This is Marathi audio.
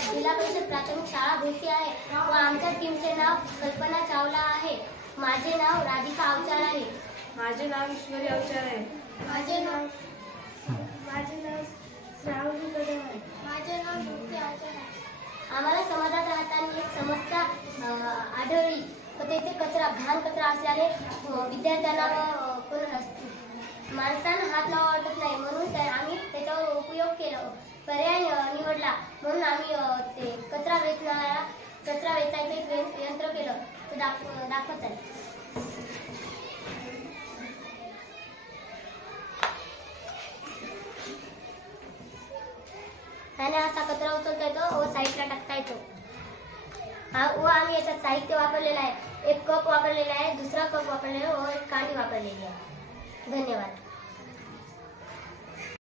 जिल्हा परिषद प्राथमिक शाळा भोसी आहे व आमच्या टीमचे नाव कल्पना चावला आहे। माझे नाव राधिका अवचार आहे। माझे नाव ईश्वरी अवचार आहे। माझे नाव श्रावणी कदम आहे। माझे नाव मुक्ती अवचार आहे। आम्हाला समाजात राहताना एक समस्या आढळली व तेथे घाण कचरा असल्याने विद्यार्थ्यांना माणसांना हात लावा वाटत नाही, म्हणून आम्ही त्याच्यावर उपयोग केला, पर्याय निवडला। म्हणून आम्ही ते कचरा वेचायचे एक यंत्र केलं, ते दाखवत आहे। त्याने असा कचरा उचलता येतो व साईडला टाकता येतो। व आम्ही याच्यात साहित्य वापरलेलं आहे, एक कप वापरलेला आहे, दुसरा कप वापरलेला आहे व एक कांडी वापरलेली आहे। धन्यवाद।